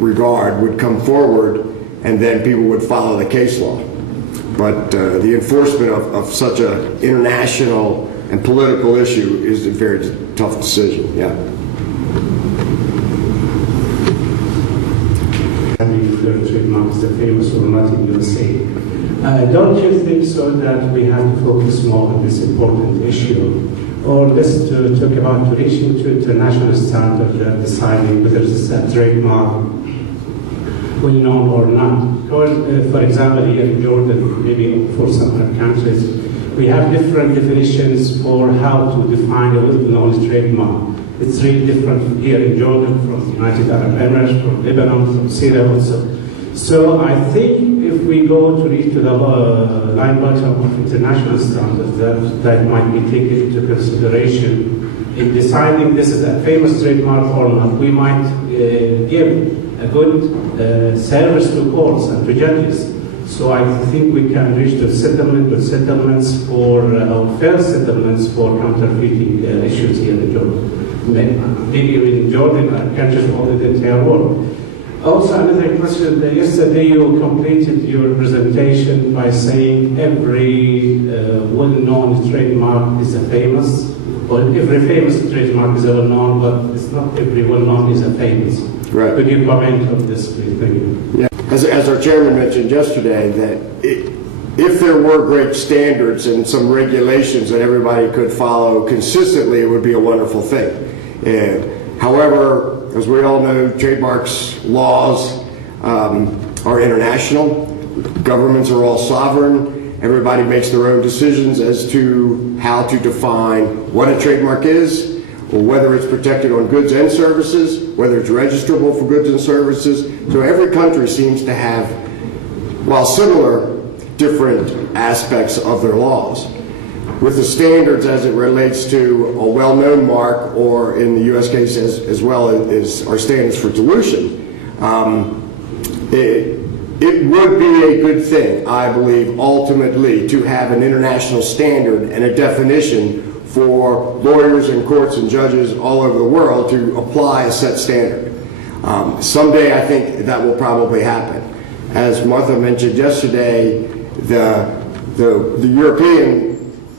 regard would come forward, and then people would follow the case law. But the enforcement of such an international and political issue is a very tough decision. Yeah. Trademark is the famous or not in USA. Don't you think so that we have to focus more on this important issue, or let's talk about reaching to international standard deciding whether this is a trademark well known or not? Because, for example, here in Jordan, maybe for some other countries, we have different definitions for how to define a well-known trademark. It's really different here in Jordan, from United Arab Emirates, from Lebanon, from Syria also. So I think if we go to reach to the line bottom of international standards, that might be taken into consideration in deciding this is a famous trademark or not. We might give a good service to courts and to judges. So I think we can reach the settlements for, fair settlements for counterfeiting issues here in Jordan. Maybe in Jordan, I can't just hold the entire world. Also, another question, yesterday you completed your presentation by saying every well-known trademark is a famous, or every famous trademark is a well-known, but it's not every well-known is a famous. Right. Could you comment on this, please? Thank you. Yeah. As our chairman mentioned yesterday, that if there were great standards and some regulations that everybody could follow consistently, it would be a wonderful thing. However, as we all know, trademarks laws are international. Governments are all sovereign. Everybody makes their own decisions as to how to define what a trademark is, or whether it's protected on goods and services, whether it's registrable for goods and services. So every country seems to have, while similar, different aspects of their laws. With the standards as it relates to a well-known mark, or in the U.S. case as well as our standards for dilution, it would be a good thing, I believe, ultimately, to have an international standard and a definition for lawyers and courts and judges all over the world to apply a set standard. Someday I think that will probably happen. As Martha mentioned yesterday, the European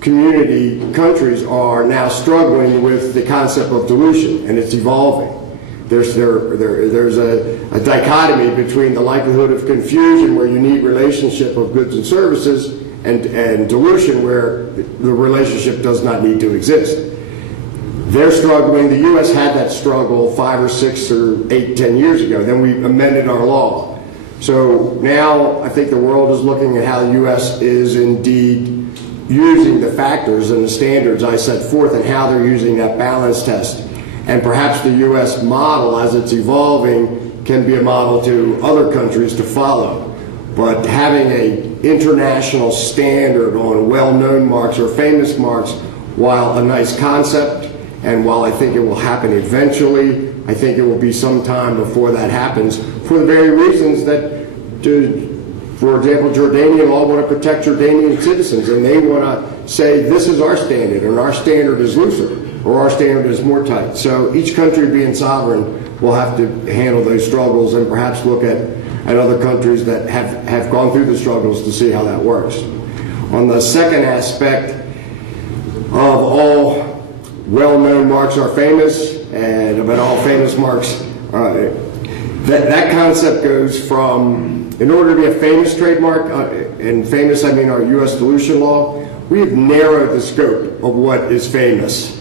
community countries are now struggling with the concept of dilution, and it's evolving. There's a dichotomy between the likelihood of confusion, where you need relationship of goods and services, and dilution, where the relationship does not need to exist. They're struggling. The U.S. had that struggle 5 or 6 or 8, 10 years ago. Then we amended our law. So now I think the world is looking at how the U.S. is indeed using the factors and the standards I set forth, and how they're using that balance test. And perhaps the U.S. model, as it's evolving, can be a model to other countries to follow. But having an international standard on well-known marks or famous marks, while a nice concept, and while I think it will happen eventually, I think it will be some time before that happens, for the very reasons that, for example, Jordanian law want to protect Jordanian citizens, and they want to say this is our standard, and our standard is looser, or our standard is more tight. So each country, being sovereign, will have to handle those struggles, and perhaps look at other countries that have gone through the struggles to see how that works. On the second aspect of all well-known marks are famous, and about all famous marks, that concept goes from, in order to be a famous trademark, and famous I mean our U.S. dilution law, we have narrowed the scope of what is famous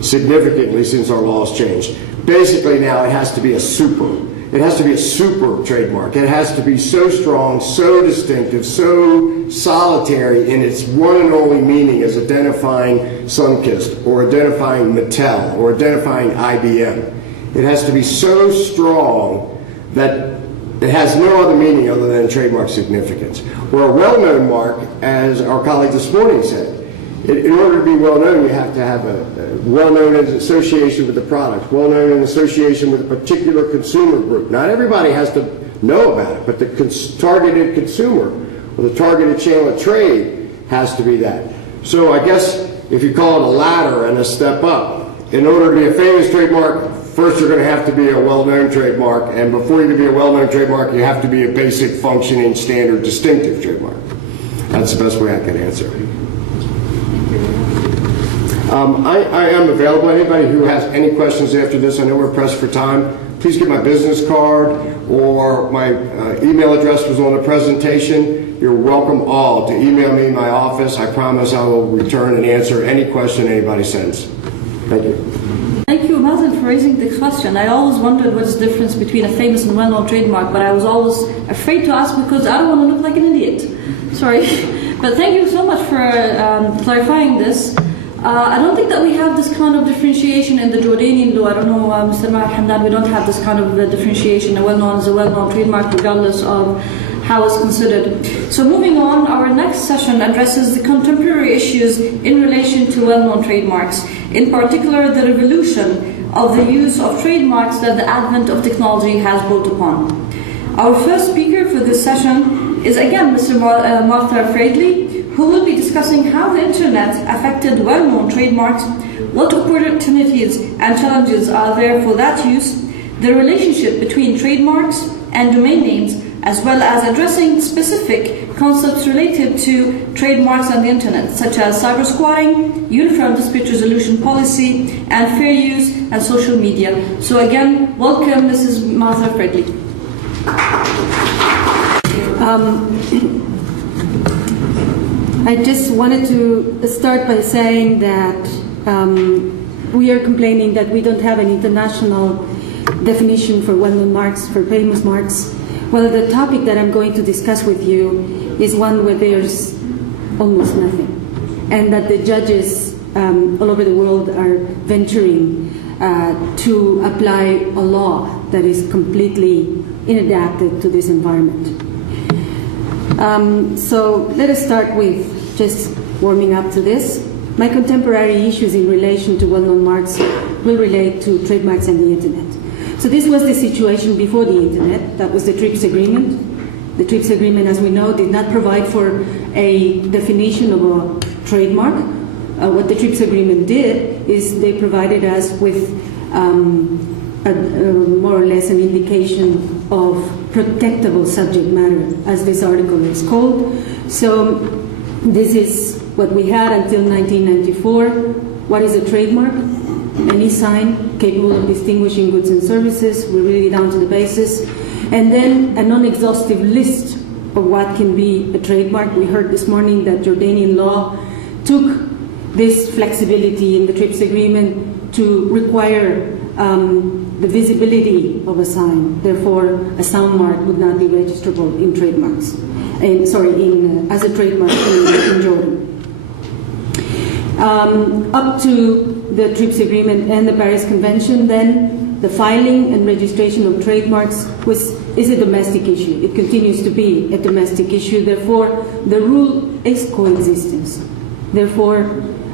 significantly since our laws changed. Basically now it has to be a super. It has to be a super trademark. It has to be so strong, so distinctive, so solitary in its one and only meaning as identifying Sunkist, or identifying Mattel, or identifying IBM. It has to be so strong that it has no other meaning other than trademark significance. Where a well-known mark, as our colleague this morning said, in order to be well-known, you have to have a well-known in association with the product, well-known in association with a particular consumer group. Not everybody has to know about it, but the targeted consumer, or the targeted channel of trade, has to be that. So I guess if you call it a ladder and a step up, in order to be a famous trademark, first you're going to have to be a well-known trademark, and before you can be a well-known trademark, you have to be a basic, functioning, standard, distinctive trademark. That's the best way I can answer. I am available. Anybody who has any questions after this, I know we're pressed for time, please get my business card, or my email address was on the presentation. You're welcome all to email me in my office. I promise I will return and answer any question anybody sends. Thank you. Thank you, Mazen, for raising the question. I always wondered what's the difference between a famous and well-known trademark, but I was always afraid to ask because I don't want to look like an idiot. Sorry. But thank you so much for clarifying this. I don't think that we have this kind of differentiation in the Jordanian law. I don't know, Mr. Mahar Hamdan, we don't have this kind of differentiation. A well-known is a well-known trademark regardless of how it's considered. So moving on, our next session addresses the contemporary issues in relation to well-known trademarks, in particular the revolution of the use of trademarks that the advent of technology has brought upon. Our first speaker for this session is again Mr. Martha Fradley, who will be discussing how the internet affected well-known trademarks, what opportunities and challenges are there for that use, the relationship between trademarks and domain names, as well as addressing specific concepts related to trademarks on the internet, such as cyber squatting, uniform dispute resolution policy, and fair use and social media. So again, welcome Mrs. Martha Fradley. I just wanted to start by saying that we are complaining that we don't have an international definition for well-known marks, for famous marks. Well, the topic that I'm going to discuss with you is one where there's almost nothing, and that the judges all over the world are venturing to apply a law that is completely inadapted to this environment. So let us start with just warming up to this. My contemporary issues in relation to well-known marks will relate to trademarks and the internet. So this was the situation before the internet. That was the TRIPS agreement. The TRIPS agreement, as we know, did not provide for a definition of a trademark. What the TRIPS agreement did is they provided us with more or less an indication of protectable subject matter, as this article is called. So this is what we had until 1994. What is a trademark? Any sign capable of distinguishing goods and services. We're really down to the basis. And then a non-exhaustive list of what can be a trademark. We heard this morning that Jordanian law took this flexibility in the TRIPS agreement to require the visibility of a sign. Therefore, a sound mark would not be registrable in trademarks. As a trademark in Jordan. Up to the TRIPS agreement and the Paris Convention, then the filing and registration of trademarks is a domestic issue. It continues to be a domestic issue. Therefore, the rule is coexistence. Therefore,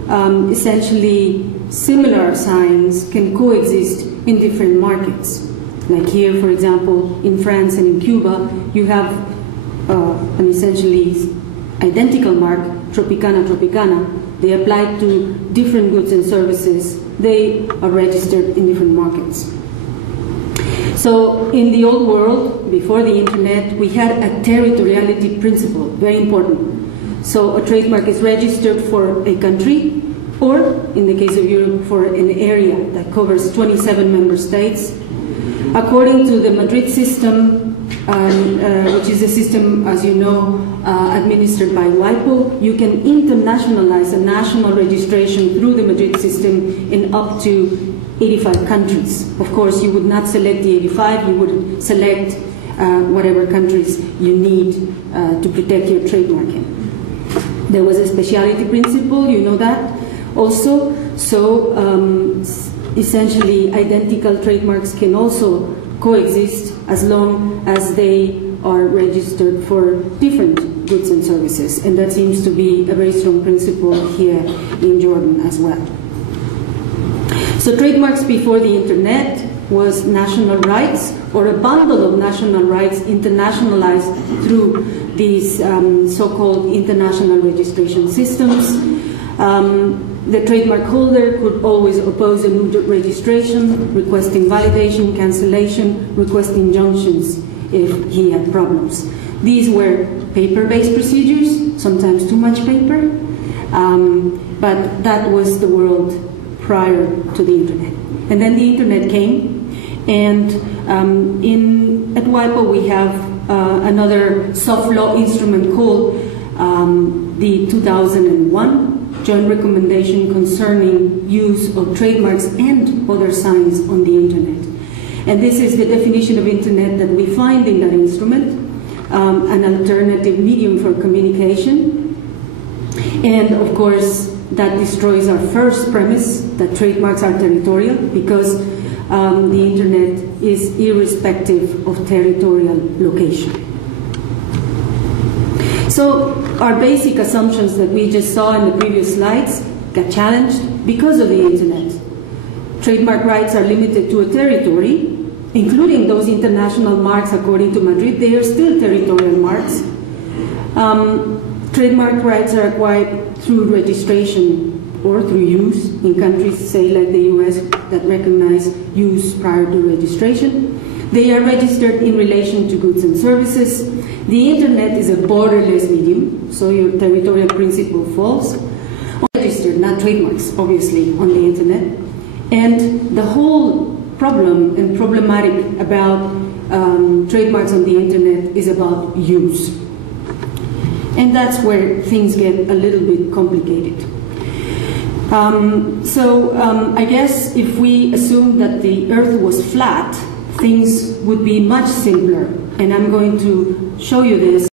essentially, similar signs can coexist in different markets. Like here, for example, in France and in Cuba, you have an essentially identical mark, Tropicana Tropicana. They apply to different goods and services. They are registered in different markets. So in the old world, before the internet, we had a territoriality principle, very important. So a trademark is registered for a country, or in the case of Europe, for an area that covers 27 member states. According to the Madrid system, which is a system, as you know, administered by WIPO, you can internationalize a national registration through the Madrid system in up to 85 countries. Of course, you would not select the 85, you would select whatever countries you need to protect your trademark in. There was a speciality principle, you know that also. So essentially, identical trademarks can also coexist as long as they are registered for different goods and services. And that seems to be a very strong principle here in Jordan as well. So trademarks before the internet was national rights, or a bundle of national rights internationalized through these so-called international registration systems. The trademark holder could always oppose a new registration, request invalidation, cancellation, request injunctions if he had problems. These were paper-based procedures, sometimes too much paper, but that was the world prior to the internet. And then the internet came, and at WIPO we have another soft law instrument called the 2001 Joint Recommendation concerning use of trademarks and other signs on the internet. And this is the definition of internet that we find in that instrument, an alternative medium for communication. And of course, that destroys our first premise that trademarks are territorial, because the internet is irrespective of territorial location. So our basic assumptions that we just saw in the previous slides got challenged because of the internet. Trademark rights are limited to a territory, including those international marks according to Madrid. They are still territorial marks. Trademark rights are acquired through registration or through use in countries, say like the US, that recognize use prior to registration. They are registered in relation to goods and services. The internet is a borderless medium, so your territorial principle falls. Registered, not trademarks, obviously, on the internet. And the whole problem and problematic about trademarks on the internet is about use. And that's where things get a little bit complicated. I guess if we assume that the earth was flat, things would be much simpler. And I'm going to show you this.